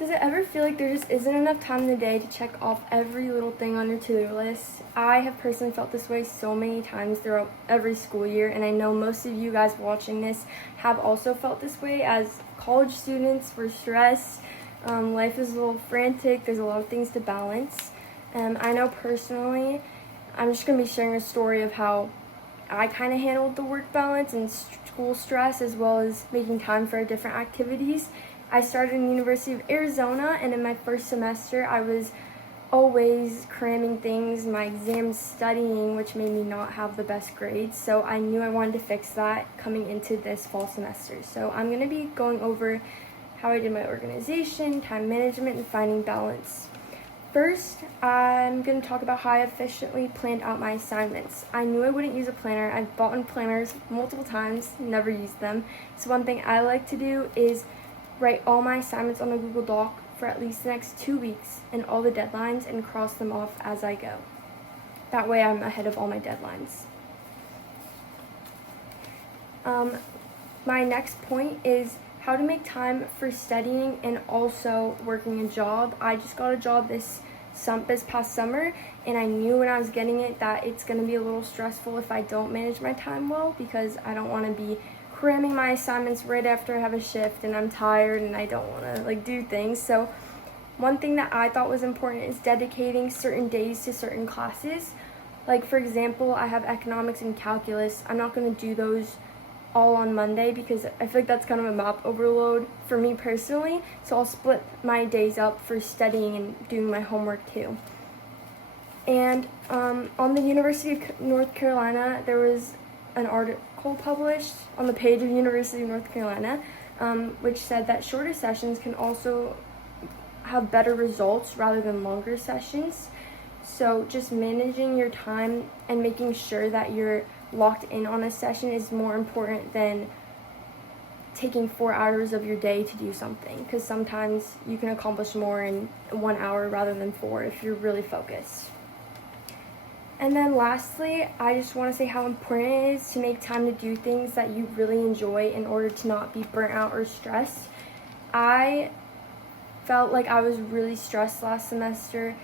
Does it ever feel like there just isn't enough time in the day to check off every little thing on your to-do list? I have personally felt this way so many times throughout every school year, and I know most of you guys watching this have also felt this way as college students. We're stressed, life is a little frantic, there's a lot of things to balance. I know personally, I'm just going to be sharing a story of how I kind of handled the work balance and school stress as well as making time for different activities. I started in the University of Arizona, and in my first semester I was always cramming things, my exams studying, which made me not have the best grades. So I knew I wanted to fix that coming into this fall semester. So I'm going to be going over how I did my organization, time management, and finding balance. First, I'm going to talk about how I efficiently planned out my assignments. I knew I wouldn't use a planner. I've bought in planners multiple times, never used them. So one thing I like to do is write all my assignments on a Google Doc for at least the next 2 weeks and all the deadlines and cross them off as I go. That way I'm ahead of all my deadlines. My next point is how to make time for studying and also working a job. I just got a job this past summer, and I knew when I was getting it that it's going to be a little stressful if I don't manage my time well, because I don't want to be cramming my assignments right after I have a shift and I'm tired and I don't want to do things. So one thing that I thought was important is dedicating certain days to certain classes. Like, for example, I have economics and calculus. I'm not going to do those all on Monday because I feel like that's kind of a map overload for me personally. So I'll split my days up for studying and doing my homework too. And on the University of North Carolina, there was an article published on the page of University of North Carolina, which said that shorter sessions can also have better results rather than longer sessions. So just managing your time and making sure that you're locked in on a session is more important than taking 4 hours of your day to do something, because sometimes you can accomplish more in 1 hour rather than 4 if you're really focused. And then lastly, I just want to say how important it is to make time to do things that you really enjoy in order to not be burnt out or stressed. I felt like I was really stressed last semester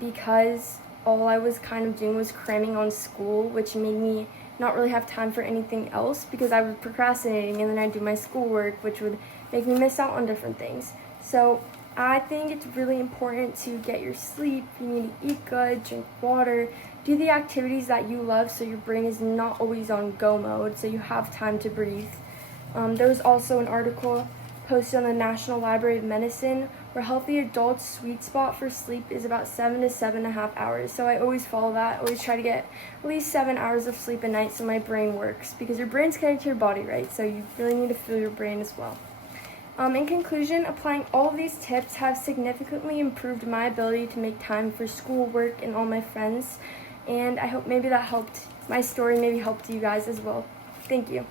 because all I was kind of doing was cramming on school, which made me not really have time for anything else because I was procrastinating, and then I'd do my schoolwork, which would make me miss out on different things. So I think it's really important to get your sleep. You need to eat good, drink water, do the activities that you love so your brain is not always on go mode, so you have time to breathe. There was also an article posted on the National Library of Medicine where healthy adults' sweet spot for sleep is about 7 to 7.5 hours. So I always follow that. I always try to get at least 7 hours of sleep a night so my brain works, because your brain's connected to your body, right? So you really need to feel your brain as well. In conclusion, applying all of these tips have significantly improved my ability to make time for school, work, and all my friends. And I hope maybe that helped. My story maybe helped you guys as well. Thank you.